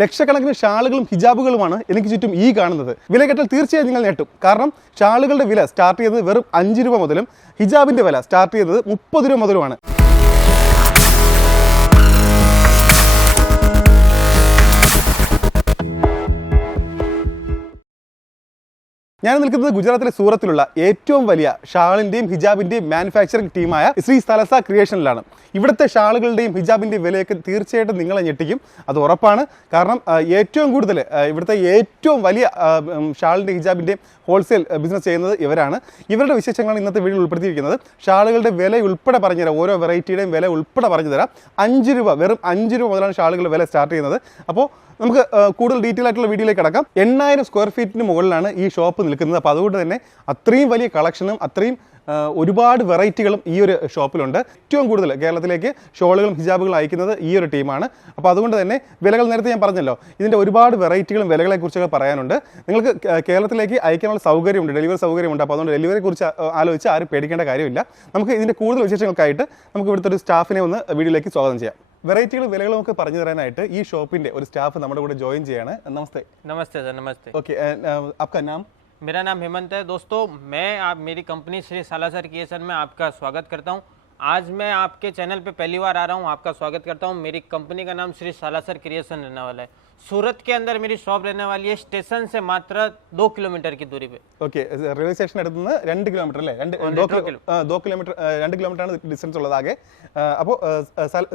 ലക്ഷക്കണക്കിന് ഷാളുകളും ഹിജാബുകളുമാണ് എനിക്ക് ചുറ്റും ഈ കാണുന്നത്. വില കേട്ടാൽ തീർച്ചയായും നിങ്ങൾ ഞെട്ടും. കാരണം ഷാളുകളുടെ വില സ്റ്റാർട്ട് ചെയ്തത് വെറും അഞ്ച് രൂപ മുതലും ഹിജാബിന്റെ വില സ്റ്റാർട്ട് ചെയ്തത് മുപ്പത് രൂപ മുതലുമാണ്. ഞാൻ നിൽക്കുന്നത് ഗുജറാത്തിലെ സൂറത്തിലുള്ള ഏറ്റവും വലിയ ഷാളിന്റെയും ഹിജാബിന്റെയും മാനുഫാക്ചറിംഗ് ടീമായ ശ്രീ സ്ഥലസ ക്രിയേഷനിലാണ് ഇവിടുത്തെ ഷാളുകളുടെയും ഹിജാബിന്റെയും വിലയൊക്കെ തീർച്ചയായിട്ടും നിങ്ങളെ ഞെട്ടിക്കും. അത് ഉറപ്പാണ്. കാരണം ഏറ്റവും കൂടുതൽ ഇവിടുത്തെ ഏറ്റവും വലിയ ഷാളിന്റെ ഹിജാബിന്റെയും ഹോൾസെയിൽ ബിസിനസ് ചെയ്യുന്നത് ഇവരാണ്. ഇവരുടെ വിശേഷങ്ങളാണ് ഇന്നത്തെ വീഡിയോ ഉൾപ്പെടുത്തിയിരിക്കുന്നത്. ഷാളുകളുടെ വില ഉൾപ്പെടെ പറഞ്ഞുതരാം. ഓരോ വെറൈറ്റിയുടെയും വില ഉൾപ്പെടെ പറഞ്ഞുതരാം. അഞ്ച് രൂപ വെറും അഞ്ച് രൂപ മുതലാണ് ഷാളുകളുടെ വില സ്റ്റാർട്ട് ചെയ്യുന്നത്. അപ്പോൾ നമുക്ക് കൂടുതൽ ഡീറ്റെയിൽ ആയിട്ടുള്ള വീഡിയോയിലേക്ക് കിടക്കാം. എണ്ണായിരം സ്ക്വയർ ഫീറ്റിന് മുകളിലാണ് ഈ ഷോപ്പ് നിൽക്കുന്നത്. അപ്പോൾ അതുകൊണ്ട് തന്നെ അത്രയും വലിയ കളക്ഷനും അത്രയും ഒരുപാട് വെറൈറ്റികളും ഈ ഒരു ഷോപ്പിലുണ്ട് ഏറ്റവും കൂടുതൽ കേരളത്തിലേക്ക് ഷോളുകളും ഹിജാബുകളും അയക്കുന്നത് ഈ ഒരു ടീമാണ്. അപ്പോൾ അതുകൊണ്ട് തന്നെ വിലകൾ നേരത്തെ ഞാൻ പറഞ്ഞല്ലോ. ഇതിന്റെ ഒരുപാട് വെറൈറ്റികളും വിലകളെ കുറിച്ചൊക്കെ പറയാനുണ്ട്. നിങ്ങൾക്ക് കേരളത്തിലേക്ക് അയക്കാനുള്ള സൗകര്യമുണ്ട് ഡെലിവറി സൗകര്യമുണ്ട്. അപ്പോൾ അതുകൊണ്ട് ഡെലിവറിയെക്കുറിച്ച് ആലോചിച്ച് ആരും പേടിക്കേണ്ട കാര്യമില്ല. നമുക്ക് ഇതിന്റെ കൂടുതൽ വിശേഷങ്ങൾക്കായിട്ട് നമുക്ക് ഇവിടുത്തെ ഒരു സ്റ്റാഫിനെ ഒന്ന് വീഡിയോയിലേക്ക് സ്വാഗതം ചെയ്യാം. വെറൈറ്റികളും വിലകളും ഒക്കെ പറഞ്ഞു തരാനായിട്ട് ഈ ഷോപ്പിന്റെ ഒരു സ്റ്റാഫ് നമ്മുടെ കൂടെ ജോയിൻ ചെയ്യാണ് നമസ്തേ नमस्ते सर नमस्ते ഓക്കെ आपका नाम मेरा नाम हेमंत है दोस्तों मैं आप मेरी कंपनी श्री सालासर क्रिएशन में आपका स्वागत करता हूं आज मैं आपके चैनल पे पहली बार आ रहा हूं आपका स्वागत करता हूं मेरी कंपनी का नाम श्री सालासर क्रिएशन रहने वाला है सूरत के अंदर मेरी शॉप रहने वाली है स्टेशन से मात्र दो किलोमीटर की दूरी पे ഓക്കെ റെയിൽവേ സ്റ്റേഷൻ അടുത്ത് നിന്ന് രണ്ട് കിലോമീറ്റർ അല്ലേ രണ്ട് ദോ കിലോ- ആ, ദോ കിലോമീറ്റർ ആ, രണ്ട് കിലോമീറ്റർ ആണ് ഡിസ്റ്റൻസ് ഉള്ളത് ആകെ അപ്പോൾ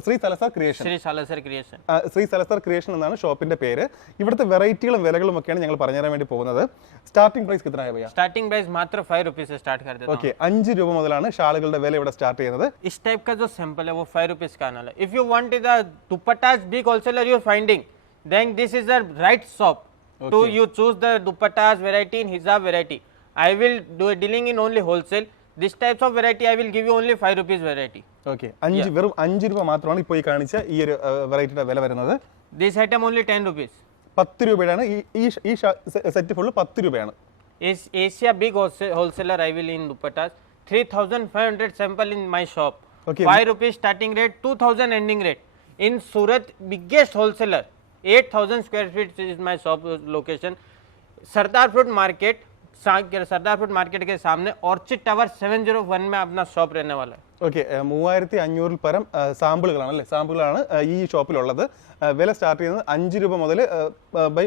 ശ്രീ സലസാർ ക്രിയേഷൻ श्री सालासर क्रिएशन ആ, ശ്രീ സലസാർ ക്രിയേഷൻ എന്നാണ് ഷോപ്പിന്റെ പേര് ഇവിടുത്തെ വെറൈറ്റികളും വിലകളും ഒക്കെയാണ് ഞങ്ങൾ പറഞ്ഞു തരാൻ വേണ്ടി പോകുന്നത് സ്റ്റാർട്ടിംഗ് പ്രൈസ് കിത്തനായ ഭയ്യ स्टार्टिंग प्राइस मात्र फाइव रुपीज से स्टार्ट कर देता हूँ ഓക്കെ അഞ്ച് രൂപ മുതലാണ് ഷാളുകളുടെ വില ഇവിടെ സ്റ്റാർട്ട് ചെയ്യുന്നത് इस टाइप का जो सैंपल है वो फाइव रुपीज का आना है if you want the dupattas big wholesaler you finding then this is the right shop. Okay. to you choose the dupattas variety and hijab variety. I will do dealing in only wholesale. This types of variety I will give you only five rupees variety okay അഞ്ച് വെറും അഞ്ച് രൂപ മാത്രമാണ് ഇപ്പോൾ ഈ കാണിച്ച ഈ ഒരു വെറൈറ്റിയുടെ വില വരുന്നത് this item only ten rupees പത്ത് രൂപയാണ് ഈ ഈ ഈ സെറ്റ് ഫുള്ള് പത്ത് രൂപയാണ്. Asia big wholesaler I will in dupattas three thousand five hundred sample in my shop five rupees starting rate two thousand ending rate in Surat biggest wholesaler 8000 square feet is my shop uh, location Sardar fruit market Sardar fruit market के सामने orchid tower 701 में अपना shop रहने वाला है okay മൂവായിരത്തി അഞ്ഞൂറിൽ പരം ആ, സാമ്പിളുകളാണ് അല്ലേ സാമ്പിളുകളാണ് ആ, ഈ ഷോപ്പിലുള്ളത് ആ, വില സ്റ്റാർട്ട് ചെയ്യുന്നത് അഞ്ച് രൂപ മുതൽ ബൈ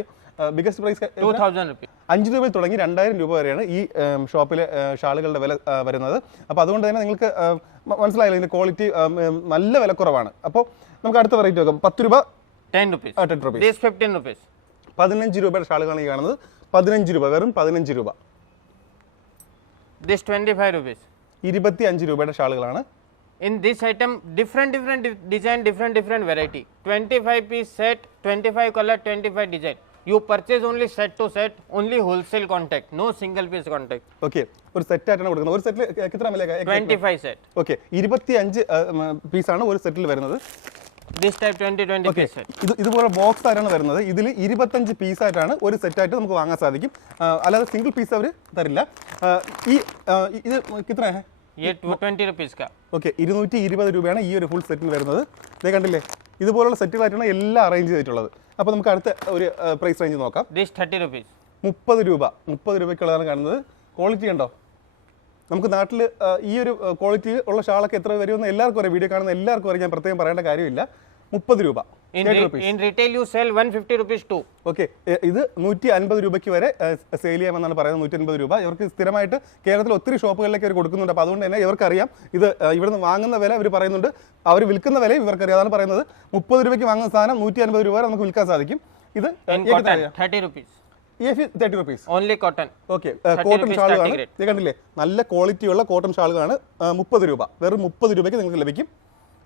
ബിഗസ്റ്റ് പ്രൈസ് 2000 rupees അഞ്ച് രൂപയിൽ തുടങ്ങി രണ്ടായിരം രൂപ വരെയാണ് ഈ ഉം, ഷോപ്പിലെ ആ, ഷാളുകളുടെ വില ആ, വരുന്നത് അപ്പോൾ അതുകൊണ്ട് തന്നെ നിങ്ങൾക്ക് ആ, മ- മനസ്സിലായല്ലോ ഇതിൻ്റെ ക്വാളിറ്റി നല്ല വിലക്കുറവാണ് അപ്പോൾ നമുക്ക് അടുത്ത വെറൈറ്റി നോക്കാം പത്ത് രൂപ 10 rupees ടെൻ റുപ്പീസ് 15 rupees പതിനഞ്ച് രൂപയുടെ ഷാളുകളാണ് ഈ കാണുന്നത് പതിനഞ്ച് രൂപ വെറും പതിനഞ്ച് രൂപ this 25 rupees ഇരുപത്തി അഞ്ച് രൂപയുടെ ഷാളുകളാണ് in this item different different di- design different different variety 25 piece set 25 color 25 design you purchase only set to set only wholesale contact no single piece contact okay ഒരു സെറ്റായിട്ടാണ് കൊടുക്കുന്നത് ഒരു സെറ്റിൽ എത്ര വില 25 set ഓക്കെ ഇരുപത്തി അഞ്ച് പീസാണ് ഒരു സെറ്റിൽ വരുന്നത് this type 20 20 piece set. ഇത് ഇതുപോലെ ബോക്സ് ആയിട്ടാണ് വരുന്നത്. ഇതിൽ ഇരുപത്തഞ്ച് പീസായിട്ടാണ് ഒരു സെറ്റായിട്ട് നമുക്ക് വാങ്ങാൻ സാധിക്കും. അല്ലാതെ സിംഗിൾ പീസ് അവർ തരില്ല. ഈ ഇത് കിത്ര ये 20 का ഓക്കെ ഇരുന്നൂറ്റി ഇരുപത് രൂപയാണ് ഈ ഒരു ഫുൾ സെറ്റിൽ വരുന്നത്. ഇതേ കണ്ടില്ലേ? ഇതുപോലുള്ള സെറ്റുകളായിട്ടാണ് എല്ലാം അറേഞ്ച് ചെയ്തിട്ടുള്ളത്. അപ്പോൾ നമുക്ക് അടുത്ത ഒരു പ്രൈസ് റേഞ്ച് നോക്കാം. 30 rupees. മുപ്പത് രൂപ. മുപ്പത് രൂപയ്ക്കുള്ളതാണ് കാണുന്നത്. ക്വാളിറ്റി ഉണ്ടോ? നമുക്ക് നാട്ടിൽ ഈ ഒരു ക്വാളിറ്റി ഉള്ള ഷാളൊക്കെ എത്ര വരുമെന്ന് എല്ലാവർക്കും അറിയാം. വീഡിയോ കാണുന്ന എല്ലാവർക്കും അറിയാം. ഞാൻ പ്രത്യേകം പറയേണ്ട കാര്യമില്ല. മുപ്പത് രൂപ. In you sell you sell 150 rupees too okay ഇത് നൂറ്റി അൻപത് രൂപയ്ക്ക് വരെ സെയിൽ ചെയ്യാമെന്നാണ് പറയുന്നത് നൂറ്റി അൻപത് രൂപ. ഇവർക്ക് സ്ഥിരമായിട്ട് കേരളത്തിൽ ഒത്തിരി ഷോപ്പുകളിലേക്ക് അവർ കൊടുക്കുന്നുണ്ട്. അപ്പോൾ അതുകൊണ്ട് തന്നെ ഇവർക്കറിയാം ഇത് ഇവിടുന്ന് വാങ്ങുന്ന വില ഇവർ പറയുന്നുണ്ട്. അവർ വിൽക്കുന്ന വില ഇവർക്കറിയാം അതാണ് പറയുന്നത്. മുപ്പത് രൂപയ്ക്ക് വാങ്ങുന്ന സാധനം നൂറ്റി അൻപത് രൂപ വരെ നമുക്ക് വിൽക്കാൻ സാധിക്കും. ഇത് in cotton 30 rupees. Thirty rupees okay cotton rupees ഷാളുകളാണ്. ഇത് കണ്ടില്ലേ? നല്ല ക്വാളിറ്റിയുള്ള കോട്ടൺ ഷാളുകളാണ് മുപ്പത് രൂപ. വെറും മുപ്പത് രൂപയ്ക്ക് നിങ്ങൾക്ക് ലഭിക്കും.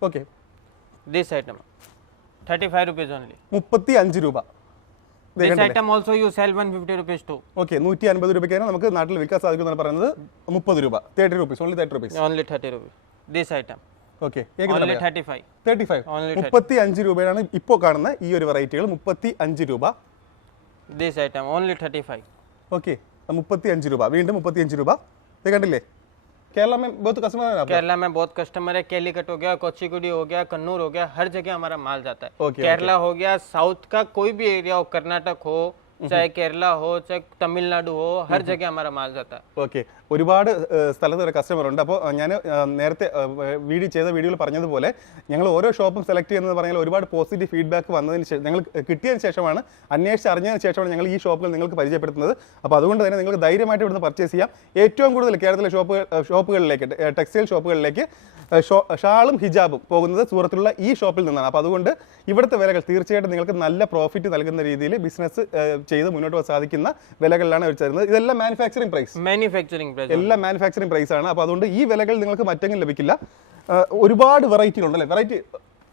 Okay this item. 35 rupees only. മുപ്പത്തി അഞ്ച് രൂപ. This item also you sell 150 rupees too. Okay നൂറ്റി അൻപത് രൂപയ്ക്കാണ് നമുക്ക് നാട്ടിൽ വിൽക്കാൻ സാധിക്കും എന്നാണ് പറയുന്നത് മുപ്പത് രൂപ. 30 rupees only 30 rupees. Only 30 rupees. This item. Okay 35 മുപ്പത്തി അഞ്ച് രൂപയാണ് ഇപ്പോൾ കാണുന്ന ഈ ഒരു വെറൈറ്റികൾ മുപ്പത്തി അഞ്ച് രൂപ. This item only 35 ഓക്കെ മുപ്പത്തി അഞ്ച് രൂപ. വീണ്ടും മുപ്പത്തി അഞ്ച് രൂപ. ഇത് കണ്ടില്ലേ? केरला में बहुत कस्टमर है केरला में बहुत कस्टमर है केलीकट हो गया कोचीकुडी हो गया कन्नूर हो गया हर जगह हमारा माल जाता है okay, केरला okay. हो गया साउथ का कोई भी एरिया हो कर्नाटक हो हम्म, चाहे हम्म। केरला हो चाहे तमिलनाडु हो हर हम्म, जगह हमारा माल जाता है ओके okay. ഒരുപാട് സ്ഥലത്ത് ഒരു കസ്റ്റമർ ഉണ്ട്. അപ്പോൾ ഞാൻ നേരത്തെ വീഡിയോ ചെയ്ത വീഡിയോയിൽ പറഞ്ഞതുപോലെ ഞങ്ങൾ ഓരോ ഷോപ്പും സെലക്ട് ചെയ്യുന്നത് പറഞ്ഞാൽ ഒരുപാട് പോസിറ്റീവ് ഫീഡ്ബാക്ക് വന്നതിന് ശേഷം ഞങ്ങൾ കിട്ടിയതിന് ശേഷമാണ് അന്വേഷിച്ച് അറിഞ്ഞതിന് ശേഷമാണ് ഞങ്ങൾ ഈ ഷോപ്പുകൾ നിങ്ങൾക്ക് പരിചയപ്പെടുത്തുന്നത്. അപ്പോൾ അതുകൊണ്ട് തന്നെ നിങ്ങൾക്ക് ധൈര്യമായിട്ട് ഇവിടുന്ന് പർച്ചേസ് ചെയ്യാം. ഏറ്റവും കൂടുതൽ കേരളത്തിലെ ഷോപ്പ് ഷോപ്പുകളിലേക്ക് ടെക്സ്റ്റൈൽ ഷോപ്പുകളിലേക്ക് ഷാളും ഹിജാബും പോകുന്നത് സൂറത്തിലുള്ള ഈ ഷോപ്പിൽ നിന്നാണ്. അപ്പോൾ അതുകൊണ്ട് ഇവിടുത്തെ വിലകൾ തീർച്ചയായിട്ടും നിങ്ങൾക്ക് നല്ല പ്രോഫിറ്റ് നൽകുന്ന രീതിയിൽ ബിസിനസ് ചെയ്ത് മുന്നോട്ട് സാധിക്കുന്ന വിലകളിലാണ് അവർ ചേരുന്നത് ഇതെല്ലാം മാനുഫാക്ചറിംഗ് പ്രൈസ് മാനുഫാക്ചറിംഗ് എല്ലാം മാനുഫാക്ചറിംഗ് പ്രൈസ് ആണ് അപ്പോൾ അതുകൊണ്ട് ഈ വിലകൾ നിങ്ങൾക്ക് മറ്റെങ്കിലും ലഭിക്കില്ല ആ, ഒരുപാട് വെറൈറ്റികൾ ഉണ്ടല്ലേ വെറൈറ്റി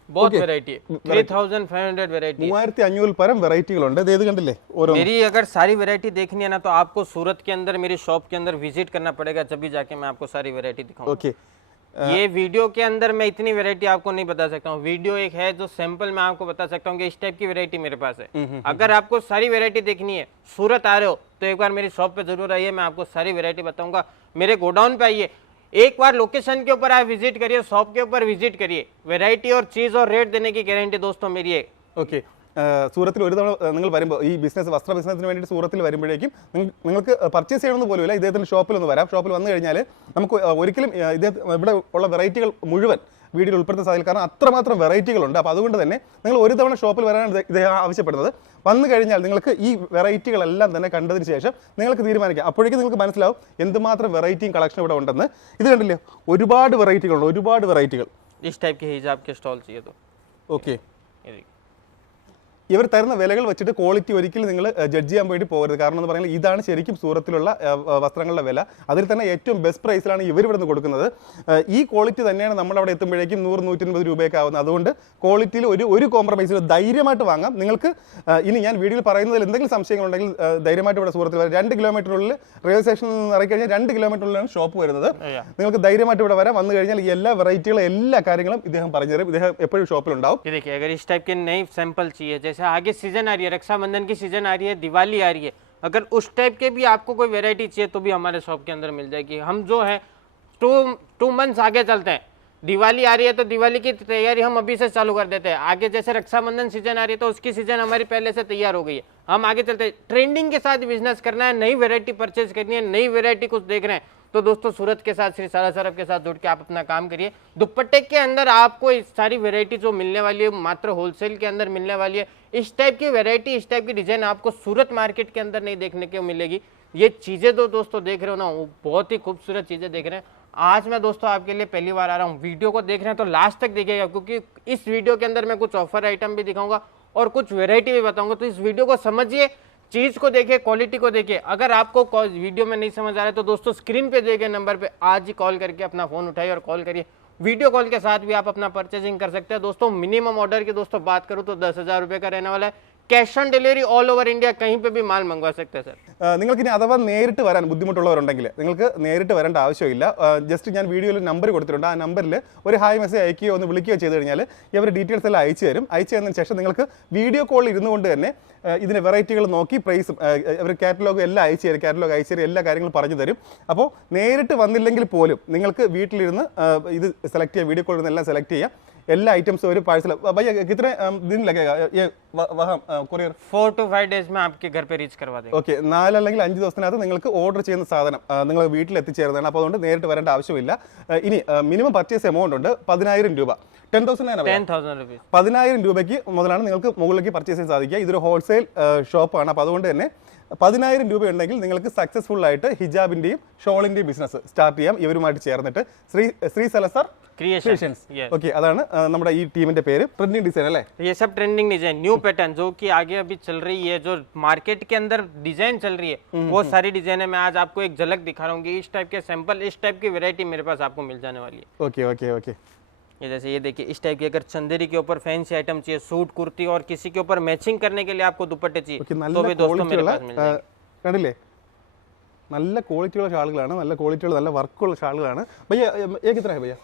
बहुत वेराइटी है three thousand five hundred variety മൂവായിരത്തി അഞ്ഞൂറിൽ പരം വെറൈറ്റികളുണ്ട് ഇത് ഏത് കണ്ടില്ലേ ഓരോ मेरी अगर सारी वैरायटी देखनी है ना तो आपको सूरत के अंदर मेरी शॉप के अंदर विजिट करना पड़ेगा जब भी जाके मैं आपको सारी वैरायटी दिखाऊंगा ഓക്കെ ये वीडियो के अंदर मैं इतनी वैरायटी आपको नहीं बता सकता हूँ। वीडियो एक है जो सैंपल मैं आपको बता सकता हूँ कि इस टाइप की वैरायटी मेरे पास है। हम्म, हम्म, हम्म। अगर आपको सारी वैरायटी देखनी है सूरत आ रहे हो तो एक बार मेरी शॉप पे ज़रूर आइए मैं आपको सारी वैरायटी बताऊँगा। मेरे गोडाउन पे आइए। एक बार लोकेशन के ऊपर आप विज़िट करिए शॉप के ऊपर विज़िट करिए। वेरायटी और चीज़ और रेट देने की गारंटी दोस्तों मेरी है। Okay okay. സൂറത്തിൽ ഒരു തവണ നിങ്ങൾ വരുമ്പോൾ ഈ ബിസിനസ് വസ്ത്ര ബിസിനസ്സിന് വേണ്ടിയിട്ട് സൂറത്തിൽ വരുമ്പോഴേക്കും നിങ്ങൾക്ക് പർച്ചേസ് ചെയ്യണമെന്ന് പോലുമില്ല. ഇദ്ദേഹത്തിന്റെ ഷോപ്പിൽ ഒന്ന് വരാം. ഷോപ്പിൽ വന്നു കഴിഞ്ഞാൽ നമുക്ക് ഒരിക്കലും ഇദ്ദേഹം ഇവിടെ ഉള്ള വെറൈറ്റികൾ മുഴുവൻ വീഡിയോയിൽ ഉൾപ്പെടുത്താൻ സാധിക്കും കാരണം അത്രമാത്രം വെറൈറ്റികളുണ്ട് അപ്പോൾ അതുകൊണ്ട് തന്നെ നിങ്ങൾ ഒരു തവണ ഷോപ്പിൽ വരാനാണ് ഇദ്ദേഹം ആവശ്യപ്പെടുന്നത്. വന്നു കഴിഞ്ഞാൽ നിങ്ങൾക്ക് ഈ വെറൈറ്റികളെല്ലാം തന്നെ കണ്ടതിന് ശേഷം നിങ്ങൾക്ക് തീരുമാനിക്കാം. അപ്പോഴേക്കും നിങ്ങൾക്ക് മനസ്സിലാവും എന്തുമാത്രം വെറൈറ്റിയും കളക്ഷൻ ഇവിടെ ഉണ്ടെന്ന്. ഇത് കണ്ടില്ലേ? ഒരുപാട് വെറൈറ്റികളുണ്ട് ഒരുപാട് വെറൈറ്റികൾ ഇസ് ടൈപ്പ് ഹിജാബ് സ്റ്റോൾ ചെയ്തു. ഓക്കെ ഇവർ തരുന്ന വിലകൾ വെച്ചിട്ട് ക്വാളിറ്റി ഒരിക്കലും നിങ്ങൾ ജഡ്ജ് ചെയ്യാൻ വേണ്ടി പോകരുത്. കാരണം എന്ന് പറഞ്ഞാൽ ഇതാണ് ശരിക്കും സൂറത്തിലുള്ള വസ്ത്രങ്ങളുടെ വില. അതിൽ തന്നെ ഏറ്റവും ബെസ്റ്റ് പ്രൈസിലാണ് ഇവർ ഇവിടുന്ന് കൊടുക്കുന്നത്. ഈ ക്വാളിറ്റി തന്നെയാണ് നമ്മൾ അവിടെ എത്തുമ്പോഴേക്കും നൂറ് നൂറ്റൻപത് രൂപയൊക്കെ ആവുന്നത്. അതുകൊണ്ട് ക്വാളിറ്റിയിൽ ഒരു ഒരു കോംപ്രമൈസിൽ ധൈര്യമായിട്ട് വാങ്ങാം. നിങ്ങൾക്ക് ഇനി ഞാൻ വീഡിയോയിൽ പറയുന്നതിൽ എന്തെങ്കിലും സംശയങ്ങളുണ്ടെങ്കിൽ ധൈര്യമായിട്ട് ഇവിടെ സൂറത്തിൽ വരാം. രണ്ട് കിലോമീറ്ററുള്ളിൽ റെയിൽവേ സ്റ്റേഷനിൽ നിന്ന് ഇറങ്ങി കഴിഞ്ഞാൽ രണ്ട് കിലോമീറ്ററിലാണ് ഷോപ്പ് വരുന്നത്. നിങ്ങൾക്ക് ധൈര്യമായിട്ട് ഇവിടെ വരാം. വന്നു കഴിഞ്ഞാൽ എല്ലാ വെറൈറ്റികളും എല്ലാ കാര്യങ്ങളും ഇദ്ദേഹം പറഞ്ഞു തരും. ഇദ്ദേഹം എപ്പോഴും ഷോപ്പിലുണ്ടാവും ടൈപ്പ് സിമ്പിൾ ചെയ്യേ. जैसे आगे सीज़न आ रही है, रक्षाबंधन की सीज़न आ रही है, दिवाली आ रही है। अगर उस टाइप के भी आपको कोई वैरायटी चाहिए तो भी हमारे शॉप के अंदर मिल जाएगी। हम जो है टू टू मंथ्स आगे चलते हैं। दिवाली आ रही है तो दिवाली की तैयारी हम अभी से चालू कर देते हैं। आगे जैसे रक्षाबंधन सीज़न आ रही है तो उसकी सीज़न हमारी पहले से तैयार हो गई है। हम आगे चलते हैं। ट्रेंडिंग के साथ बिज़नेस करना है, नई वैरायटी परचेज करनी है, नई वैरायटी कुछ देख रहे हैं। तो दोस्तों सूरत के साथ, श्री सारा सरफ के साथ जुड़ के आप अपना काम करिए। दुपट्टे के अंदर आपको इस सारी वेरायटी जो मिलने वाली है, मात्र होलसेल के अंदर मिलने वाली है। इस टाइप की वेरायटी इस टाइप की डिज़ाइन आपको सूरत मार्केट के अंदर नहीं देखने को मिलेगी। ये चीज़ें तो दोस्तों देख रहे हो ना, वो बहुत ही खूबसूरत चीज़ें देख रहे हैं। आज मैं दोस्तों आपके लिए पहली बार आ रहा हूँ। वीडियो को देख रहे हैं तो लास्ट तक देखिएगा, क्योंकि इस वीडियो के अंदर मैं कुछ ऑफ़र आइटम भी दिखाऊँगा और कुछ वेरायटी भी बताऊँगा। तो इस वीडियो को समझिए चीज़ को देखिए क्वालिटी को देखिए अगर आपको वीडियो में नहीं समझ आ रहा है तो दोस्तों स्क्रीन पे दिए गए नंबर पे आज ही कॉल करके अपना फ़ोन उठाइए और कॉल करिए। वीडियो कॉल के साथ भी आप अपना परचेजिंग कर सकते हैं। दोस्तों मिनिमम ऑर्डर की दोस्तों बात करूँ तो दस हज़ार रुपए का रहने वाला है। cash on delivery all over India कहीं पे भी माल मंगवा सकते हैं सर നിങ്ങൾക്ക് ഇനി അഥവാ നേരിട്ട് വരാൻ ബുദ്ധിമുട്ടുള്ളവരുണ്ടെങ്കിൽ നിങ്ങൾക്ക് നേരിട്ട് വരേണ്ട ആവശ്യമില്ല ജസ്റ്റ് ഞാൻ വീഡിയോയിൽ നമ്പർ കൊടുത്തിട്ടുണ്ട് ആ നമ്പറിൽ ഒരു ഹായ് മെസ്സേജ് അയക്കുകയോ ഒന്ന് വിളിക്കുകയോ ചെയ്ത് കഴിഞ്ഞാൽ ഇവർ ഡീറ്റെയിൽസ് എല്ലാം അയച്ചു തരും അയച്ചു തന്നതിന് ശേഷം നിങ്ങൾക്ക് വീഡിയോ കോളിൽ ഇരുന്നു കൊണ്ട് തന്നെ ആ, ഇതിന്റെ വെറൈറ്റികൾ നോക്കി പ്രൈസും അവർ കാറ്റലോഗ് എല്ലാം അയച്ചു തരും കാറ്റലോഗ് അയച്ചു തരും എല്ലാ കാര്യങ്ങളും പറഞ്ഞു തരും അപ്പോൾ നേരിട്ട് വന്നില്ലെങ്കിൽ പോലും നിങ്ങൾക്ക് വീട്ടിലിരുന്ന് ആ, ഇത് സെലക്ട് ചെയ്യാം വീഡിയോ കോളിൽ നിന്ന് എല്ലാം സെലക്ട് ചെയ്യാം എല്ലാ ഐറ്റംസും ഒരു പാഴ്സൽ लगेगा ये ഓക്കെ നാല് അല്ലെങ്കിൽ അഞ്ച് ദിവസത്തിനകത്ത് നിങ്ങൾക്ക് ഓർഡർ ചെയ്യുന്ന സാധനം നിങ്ങൾ വീട്ടിൽ എത്തിച്ചേരുന്നതാണ്. അപ്പോൾ അതുകൊണ്ട് നേരിട്ട് വരേണ്ട ആവശ്യമില്ല. ഇനി മിനിമം പർച്ചേസ് എമൗണ്ട് ഉണ്ട്. പതിനായിരം രൂപ. ടെൻ തൗസൻഡ് പതിനായിരം രൂപയ്ക്ക് മുതലാണ് നിങ്ങൾക്ക് മുകളിലേക്ക് പർച്ചേസ് ചെയ്യാൻ സാധിക്കുക. ഇതൊരു ഹോൾസെയിൽ ഷോപ്പാണ് അപ്പോൾ അതുകൊണ്ട് തന്നെ പതിനായിരം രൂപ ഉണ്ടെങ്കിൽ നിങ്ങൾക്ക് സക്സസ്ഫുൾ ആയിട്ട് ഹിജാബിന്റെയും ഷോളിന്റെയും ബിസിനസ് സ്റ്റാർട്ട് ചെയ്യാം ഇവരുമായിട്ട് ചേർന്നിട്ട് Shri Shri Salasar creation creations Yes. Okay അതാണ് ആ, നമ്മുടെ ഈ ടീമിന്റെ പേര് ട്രെൻഡിങ് ഡിസൈൻ അല്ലേ ये सब ट्रेंडिंग डिजाइन न्यू पैटर्न जो कि आगे अभी चल रही है जो मार्केट के अंदर डिजाइन चल रही है वो सारी डिजाइन है मैं आज आपको एक झलक दिखा रहा हूँ कि इस टाइप के सैंपल इस टाइप की वैरायटी मेरे पास आपको मिल जाने वाली है ഓക്കെ ഓക്കെ ഓക്കെ ये जैसे ये देखिए इस टाइप की अगर चंदेरी के ऊपर फैंसी आइटम चाहिए सूट कुर्ती और किसी के ऊपर मैचिंग करने के लिए आपको दुपट्टे ഓക്കെ चाहिए നല്ല तो भी दोस्तों मेरे ക്വാളിറ്റിയുള്ള पास मिल जाएंगे കണ്ടില്ലേ നല്ല ക്വാളിറ്റിയുള്ള ഷാളുകളാണ് നല്ല ക്വാളിറ്റിയുള്ള നല്ല വർക്കുള്ള ഷാളുകളാണ് ഭയ്യ ഏക്ക് എത്ര ഭയ്യ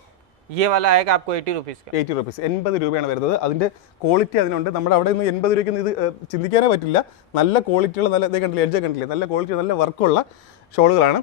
ये वाला आएगा आपको एटी रुपीज़ का എയ്റ്റി റുപ്പീസ് എൺപത് രൂപയാണ് വരുന്നത് അതിൻ്റെ ക്വാളിറ്റി അതിനുണ്ട് നമ്മുടെ അവിടെ നിന്ന് എൺപത് രൂപയ്ക്ക് ഇത് ഏഹ്, ചിന്തിക്കാനേ പറ്റില്ല നല്ല ക്വാളിറ്റിയുള്ള നല്ല ഇതേ കണ്ടില്ലേ എഡ്ജ് കണ്ടില്ലേ നല്ല ക്വാളിറ്റി നല്ല വർക്കുള്ള ഷോളുകളാണ്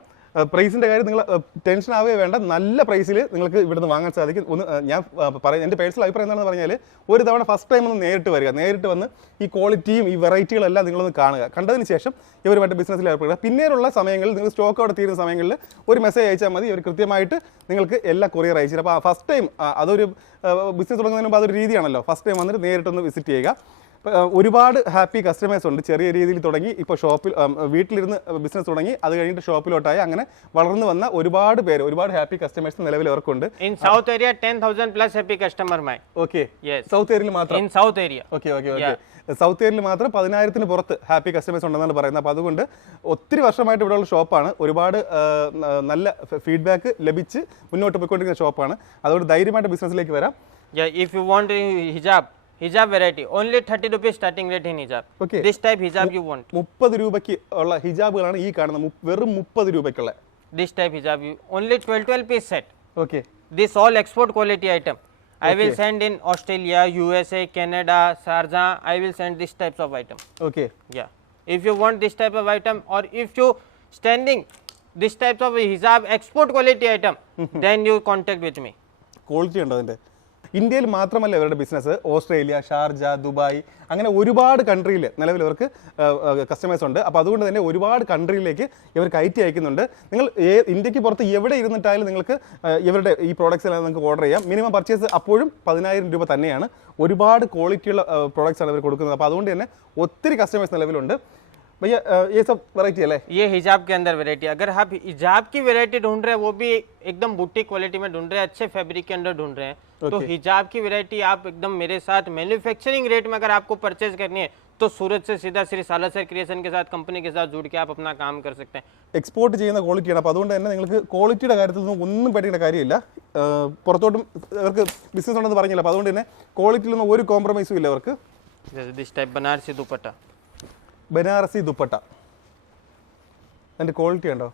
പ്രൈസിന്റെ കാര്യം നിങ്ങൾ ടെൻഷൻ ആവുകയോ വേണ്ട നല്ല പ്രൈസിൽ നിങ്ങൾക്ക് ഇവിടുന്ന് വാങ്ങാൻ സാധിക്കും. ഒന്ന് ഞാൻ പറയും എന്റെ പേഴ്സണൽ അഭിപ്രായം എന്താണെന്ന് പറഞ്ഞാൽ ഒരു തവണ ഫസ്റ്റ് ടൈം ഒന്ന് നേരിട്ട് വരിക. നേരിട്ട് വന്ന് ഈ ക്വാളിറ്റിയും ഈ വെറൈറ്റികളെല്ലാം നിങ്ങളൊന്ന് കാണുക. കണ്ടതിന് ശേഷം ഇവരുമായിട്ട് ബിസിനസ്സിൽ ഏർപ്പെടുക. പിന്നീടുള്ള സമയങ്ങളിൽ നിങ്ങൾ സ്റ്റോക്ക് അവിടെ തീരുന്ന സമയങ്ങളിൽ ഒരു മെസ്സേജ് അയച്ചാൽ മതി. ഇവർ കൃത്യമായിട്ട് നിങ്ങൾക്ക് എല്ലാ കൊറിയർ അയച്ചു അപ്പോൾ ഫസ്റ്റ് ടൈം അതൊരു ബിസിനസ് തുടങ്ങുന്നതിന് മുമ്പ് അതൊരു രീതിയാണല്ലോ. ഫസ്റ്റ് ടൈം വന്നിട്ട് നേരിട്ടൊന്ന് വിസിറ്റ് ചെയ്യുക. ഒരുപാട് ഹാപ്പി കസ്റ്റമേഴ്സ് ഉണ്ട്. ചെറിയ രീതിയിൽ തുടങ്ങി. ഇപ്പോൾ ഷോപ്പിൽ വീട്ടിലിരുന്ന് ബിസിനസ് തുടങ്ങി. അത് കഴിഞ്ഞിട്ട് ഷോപ്പിലോട്ടായി. അങ്ങനെ വളർന്നു വന്ന ഒരുപാട് പേര് ഒരുപാട് ഹാപ്പി കസ്റ്റമേഴ്സ് നിലവിൽ അവർക്കുണ്ട് south area area, 10,000 plus happy my. Okay south ഏരിയയിൽ മാത്രം? In south area okay okay okay south ഏരിയയിൽ മാത്രം പതിനായിരത്തിന് പുറത്ത് ഹാപ്പി കസ്റ്റമേഴ്സ് ഉണ്ടെന്നാണ് പറയുന്നത്. അപ്പോൾ അതുകൊണ്ട് ഒത്തിരി വർഷമായിട്ട് ഇവിടെയുള്ള ഷോപ്പാണ്. ഒരുപാട് നല്ല ഫീഡ്ബാക്ക് ലഭിച്ച് മുന്നോട്ട് പോയിക്കൊണ്ടിരിക്കുന്ന ഷോപ്പാണ്. അതുകൊണ്ട് ധൈര്യമായിട്ട് ബിസിനസ്സിലേക്ക് വരാം. If you want want a hijab, hijab variety, only 30 rupees starting rate in hijab. Okay. This type hijab you want. മുപ്പത് രൂപയ്ക്ക് ഉള്ള ഹിജാബുകളാണ് ഈ കാണുന്ന മു- വെറും മുപ്പത് രൂപയ്ക്കുള്ള This type hijab you only 12 12 piece set. Okay This all export quality item. I will send in Australia, USA, Canada, Sharjah. I will send this types of item. Okay Yeah. If you want this type of item or if you standing this types of hijab export quality item, then you contact with me. Quality ഉണ്ടോ അതിന്റെ ഇന്ത്യയിൽ മാത്രമല്ല ഇവരുടെ business Australia Sharjah Dubai അങ്ങനെ ഒരുപാട് കൺട്രിയിൽ നിലവിൽ ഇവർക്ക് customers ഉണ്ട്. അപ്പോൾ അതുകൊണ്ട് തന്നെ ഒരുപാട് കൺട്രിയിലേക്ക് ഇവർ കയറ്റി അയക്കുന്നുണ്ട്. നിങ്ങൾ ഇന്ത്യയ്ക്ക് പുറത്ത് എവിടെ ഇരുന്നിട്ടായാലും നിങ്ങൾക്ക് ഇവരുടെ ഈ പ്രോഡക്റ്റ്സ് എല്ലാം നിങ്ങൾക്ക് ഓർഡർ ചെയ്യാം. മിനിമം പർച്ചേസ് അപ്പോഴും പതിനായിരം രൂപ തന്നെയാണ്. ഒരുപാട് ക്വാളിറ്റിയുള്ള പ്രോഡക്റ്റ്സ് ആണ് ഇവർ കൊടുക്കുന്നത്. അപ്പോൾ അതുകൊണ്ട് തന്നെ ഒത്തിരി കസ്റ്റമേഴ്സ് നിലവിലുണ്ട്. भैया अ, ये सब वैरायटी है ये हिजाब के अंदर वैरायटी अगर आप हिजाब की वैरायटी ढूंढ रहे हैं वो भी एकदम बुटीक क्वालिटी में ढूंढ रहे हैं अच्छे फैब्रिक के अंदर ढूंढ रहे हैं तो हिजाब की वैरायटी आप एकदम मेरे साथ मैन्युफैक्चरिंग रेट में अगर आपको परचेज करनी है तो सूरत से सीधा श्री सालासर क्रिएशन के साथ कंपनी के साथ जुड़ के आप अपना काम कर सकते हैं എക്സ്പോർട്ട് ചെയ്യുന്ന ക്വാളിറ്റിയാണ് അപ്പോൾ അതുകൊണ്ട് തന്നെ നിങ്ങൾക്ക് ക്വാളിറ്റിയുടെ കാര്യത്തിൽ നിന്നും ഒന്നും പേടിക്കേണ്ട കാര്യമില്ല ആ, പുറത്തോട്ടും ഇവർക്ക് ബിസിനസ് ഉണ്ടെന്ന് പറഞ്ഞില്ല അപ്പോൾ അതുകൊണ്ട് തന്നെ ക്വാളിറ്റിയിലൊന്നും ഒരു കോംപ്രമൈസും ഇല്ല അവർക്ക് जैसे दिस टाइप बनारसी दुपट्टा ബനാറസി ദുപ്പട്ട അതിന്റെ ക്വാളിറ്റി ഉണ്ടോ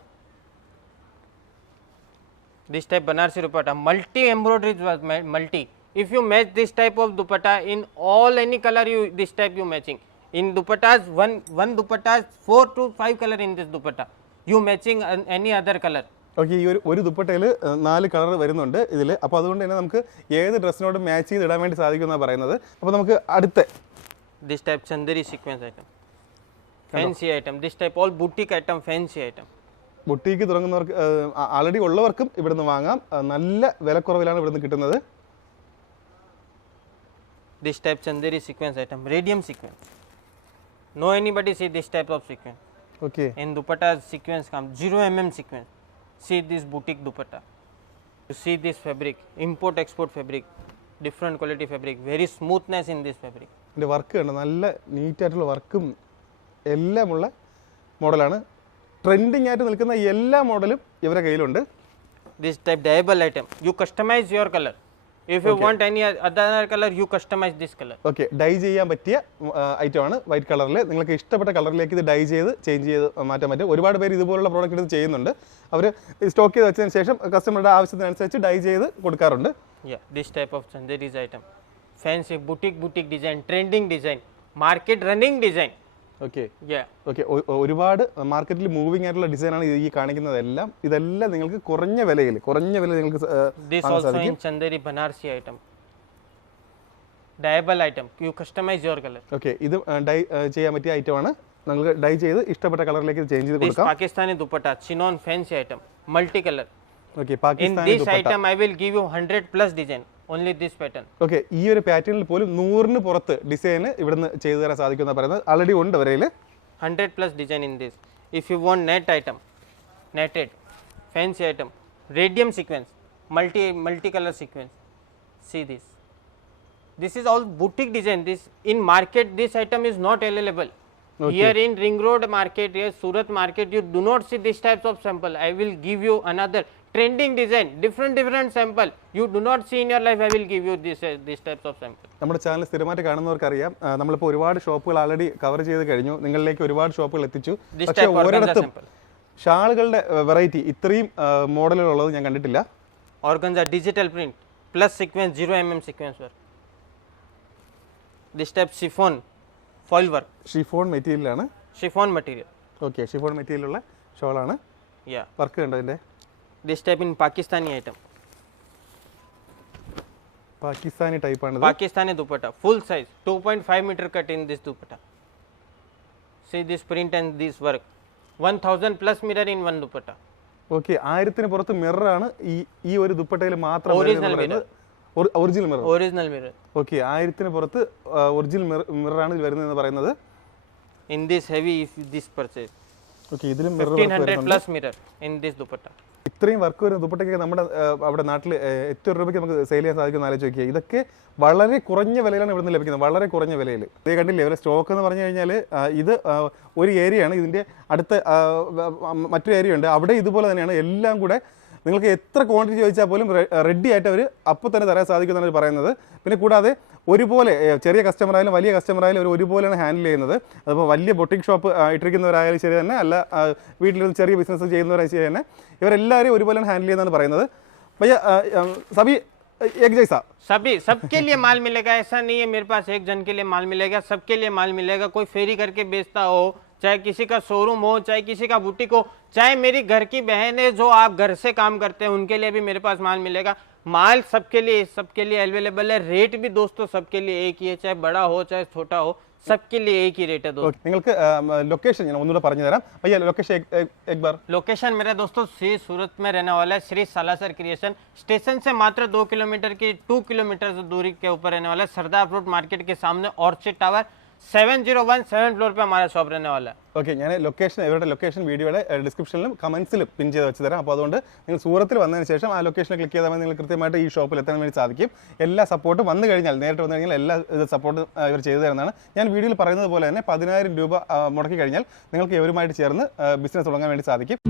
this type banarsi dupatta multi embroidery multi if you match this type of dupatta in all any color you this type you matching in dupattas one one dupatta four to five color in this dupatta you matching an- any other color okay ഈ ഒരു ഒരു ദുപ്പട്ടയിൽ നാല് colour വരുന്നുണ്ട് ഇതിൽ അപ്പോൾ അതുകൊണ്ട് തന്നെ നമുക്ക് ഏത് ഡ്രസ്സിനോടും മാച്ച് ചെയ്ത് ഇടാൻ വേണ്ടി സാധിക്കുമെന്നാണ് പറയുന്നത് അപ്പോൾ നമുക്ക് അടുത്ത this type chandari sequence item fancy item this type all boutique item fancy item boutique തുടങ്ങുന്നവർക്ക് already ഉള്ളവർക്കും ഇവിടുന്ന് വാങ്ങാം നല്ല വിലക്കുറവിലാണ് ഇവിടുന്ന് കിട്ടുന്നത് this type chandari sequence item radium sequence no anybody see this type of sequence okay in dupatta sequence come 0 mm sequence see this boutique dupatta you see this fabric import export fabric different quality fabric very smoothness in this fabric ഇതിന്റെ work കണ്ട് നല്ല നീറ്റായിട്ടുള്ള വർക്കും എല്ലാമുള്ള മോഡലാണ്. Trending ആയിട്ട് നിൽക്കുന്ന എല്ലാ മോഡലും ഇവരുടെ കയ്യിലുണ്ട്. This type dyeable item you customize your colour if you want any other colour you customize this colour okay dye ചെയ്യാൻ പറ്റിയ ഐറ്റം ആണ് വൈറ്റ് കളറിൽ നിങ്ങൾക്ക് ഇഷ്ടപ്പെട്ട കളറിലേക്ക് ഇത് ഡൈ ചെയ്ത് ചേഞ്ച് ചെയ്ത് മാറ്റാൻ പറ്റും. ഒരുപാട് പേര് ഇതുപോലുള്ള പ്രോഡക്റ്റ് എടുത്ത് ചെയ്യുന്നുണ്ട്. അവർ സ്റ്റോക്ക് ചെയ്ത് വെച്ചതിന് ശേഷം കസ്റ്റമറുടെ ആവശ്യത്തിനനുസരിച്ച് ഡൈ ചെയ്ത് കൊടുക്കാറുണ്ട്. This type of of item item. Boutique boutique design trending design market running design. Okay okay ഒരുപാട് മാർക്കറ്റിൽ മൂവിങ് ആയിട്ടുള്ള ഡിസൈൻ ആണ് ഈ കാണിക്കുന്നത് എല്ലാം ഇതെല്ലാം നിങ്ങൾക്ക് കുറഞ്ഞ വിലയിൽ കുറഞ്ഞ വില നിങ്ങൾക്ക് സ- this വാങ്ങാൻ also സാധിക്കും. in chandari banarsi item. Diable item. You customize your color. Okay ഇത് ഡൈ ചെയ്യാൻ പറ്റിയ ഐറ്റമാണ് നിങ്ങൾക്ക് ഡൈ ചെയ്ത് ഇഷ്ടപ്പെട്ട കളറിലേക്ക് ചേഞ്ച് ചെയ്ത് കൊടുക്കാം. കൊടുക്കാം dupatta chinon fancy item multi colour okay Pakistani dupatta item I will give you 100 plus design. Only this pattern okay ഈ ഒരു പാറ്റേണിൽ പോലും നൂറിന് പുറത്ത് ഡിസൈൻ ഇവിടുന്ന് ചെയ്തു തരാൻ സാധിക്കുമെന്ന് പറയുന്നത് ആൾറെഡി ഉണ്ട് അവരയിൽ 100 plus design in this if you want net item netted fancy item radium sequence multi multicolor sequence see this this is all boutique design this in market this item is not available here in ring road market here surat market you do not see this types of sample i will give you another design different different sample you do not see in your life i will give you this uh, this types of sample നമ്മുടെ channel സ്ഥിരമായിട്ട് കാണുന്നവർക്കറിയാം നമ്മളിപ്പോൾ ഒരുപാട് ഷോപ്പുകൾ already cover ചെയ്ത് കഴിഞ്ഞു നിങ്ങളിലേക്ക് ഒരുപാട് ഷോപ്പുകൾ എത്തിച്ചു പക്ഷേ ഒരിടത്തും. ഷാളുകളുടെ വെറൈറ്റി ഇത്രയും മോഡലുകളുള്ളത് ഞാൻ കണ്ടിട്ടില്ല organza digital print plus sequence 0 mm sequence work this type chiffon foil work chiffon മെറ്റീരിയലാണ് chiffon material ഓക്കെ ഷിഫോൺ മെറ്റീരിയലുള്ള ഷോളാണ് വർക്ക് കണ്ടോ ഇതിന്റെ this type in Pakistani item. Pakistani type and Pakistani dupatta, full size, 2.5 meter cut in this dupatta. See this print and this work. 1000 plus mirror in one dupatta. okay okay ആയിരത്തിന് പുറത്ത് മിററാണ് ഈ ഈ ഒരു ദുപ്പട്ടയിൽ മാത്രം original mirror original mirror okay ആയിരത്തിന് പുറത്ത് ഒറിജിനൽ മിററാണ് വരുന്നതെന്ന് പറയുന്നത് this this heavy this purchase okay ഇതിലും mirror plus mirror in this dupatta. ഇത്രയും വർക്ക് വരുന്ന ദുപ്പട്ടയ്ക്ക് നമ്മുടെ അവിടെ നാട്ടിൽ എത്ര രൂപയ്ക്ക് നമുക്ക് സെയിൽ ചെയ്യാൻ സാധിക്കും ആലോചിച്ച് നോക്കിയാൽ ഇതൊക്കെ വളരെ കുറഞ്ഞ വിലയിലാണ് ഇവിടുന്ന് ലഭിക്കുന്നത്. വളരെ കുറഞ്ഞ വിലയിൽ ഇത് കണ്ടില്ലേ ഇവരെ സ്റ്റോക്ക് എന്ന് പറഞ്ഞു കഴിഞ്ഞാൽ ഇത് ഒരു ഏരിയയാണ്. ഇതിന്റെ അടുത്ത മറ്റൊരു ഏരിയ ഉണ്ട്. അവിടെ ഇതുപോലെ തന്നെയാണ് എല്ലാം കൂടെ നിങ്ങൾക്ക് എത്ര ക്വാണ്ടിറ്റി ചോദിച്ചാൽ പോലും റെഡി ആയിട്ട് അവർ അപ്പോൾ തന്നെ തരാൻ സാധിക്കുമെന്നാണ് പറയുന്നത്. പിന്നെ കൂടാതെ ഒരുപോലെ ഏ, ചെറിയ കസ്റ്റമർ ആയാലും വലിയ കസ്റ്റമർ ആയാലും അവർ ഒരുപോലെയാണ് ഹാൻഡിൽ ചെയ്യുന്നത് അതിപ്പോൾ വലിയ ബൊട്ടിക് ഷോപ്പ് ഇട്ടിരിക്കുന്നവരായാലും ശരി തന്നെ അല്ല ആ, വീട്ടിലിരുന്ന് ചെറിയ ബിസിനസ് ചെയ്യുന്നവരായാലും ശരി തന്നെ ഇവരെല്ലാവരും ഒരുപോലെയാണ് ഹാൻഡിൽ ചെയ്യുന്നതാണ് പറയുന്നത് ഭയ്യ ആ, ആ, സബി ഏക് ജൈസ सभी सबके लिए माल मिलेगा ऐसा नहीं है मेरे पास एक जन के लिए माल मिलेगा सबके लिए माल मिलेगा कोई फेरी करके बेचता हो चाहे किसी का शोरूम हो चाहे किसी का बुटीक हो चाहे मेरी घर की बहन है जो आप घर से काम करते हैं उनके लिए भी मेरे पास माल मिलेगा माल सबके लिए सबके लिए अवेलेबल है रेट भी दोस्तों सबके लिए एक ही है चाहे बड़ा हो चाहे छोटा हो सबके लिए एक ही रेट है दोस्तों ഓക്കെ നിങ്ങൾക്ക് ലൊക്കേഷൻ ഞാൻ ഒന്നുകൂടെ പറഞ്ഞു തരാം ഭയ്യ ലൊക്കേഷൻ എക് ബാർ लोकेशन मेरा दोस्तों श्री सूरत में रहने वाला है श्री सालासर क्रिएशन स्टेशन से मात्र दो किलोमीटर की टू किलोमीटर दूरी के ऊपर रहने वाला है सरदार फ्रूट मार्केट के सामने orchid tower seven zero one seven floor पे हमारा शॉप रहने वाला है ഓക്കെ ഞാൻ ലൊക്കേഷൻ ഇവരുടെ ലൊക്കേഷൻ വീഡിയോയുടെ ഡിസ്ക്രിപ്ഷനിലും കമൻസിലും പിൻ ചെയ്ത് വെച്ച് തരാം അപ്പോൾ അതുകൊണ്ട് നിങ്ങൾ സൂറത്തിൽ വന്നതിന് ശേഷം ആ ലൊക്കേഷനിൽ ക്ലിക്ക് ചെയ്താൽ മതി നിങ്ങൾ കൃത്യമായിട്ട് ഈ ഷോപ്പിൽ എത്താൻ വേണ്ടി സാധിക്കും എല്ലാ സപ്പോർട്ടും വന്നു കഴിഞ്ഞാൽ നേരിട്ട് വന്നു കഴിഞ്ഞാൽ എല്ലാ സപ്പോർട്ടും ഇവർ ചെയ്തു തരുന്നതാണ് ഞാൻ വീഡിയോയിൽ പറയുന്നത് പോലെ തന്നെ പതിനായിരം രൂപ ആ, മുടക്കി കഴിഞ്ഞാൽ നിങ്ങൾക്ക് ഇവരുമായിട്ട് ചേർന്ന് ബിസിനസ് തുടങ്ങാൻ വേണ്ടി സാധിക്കും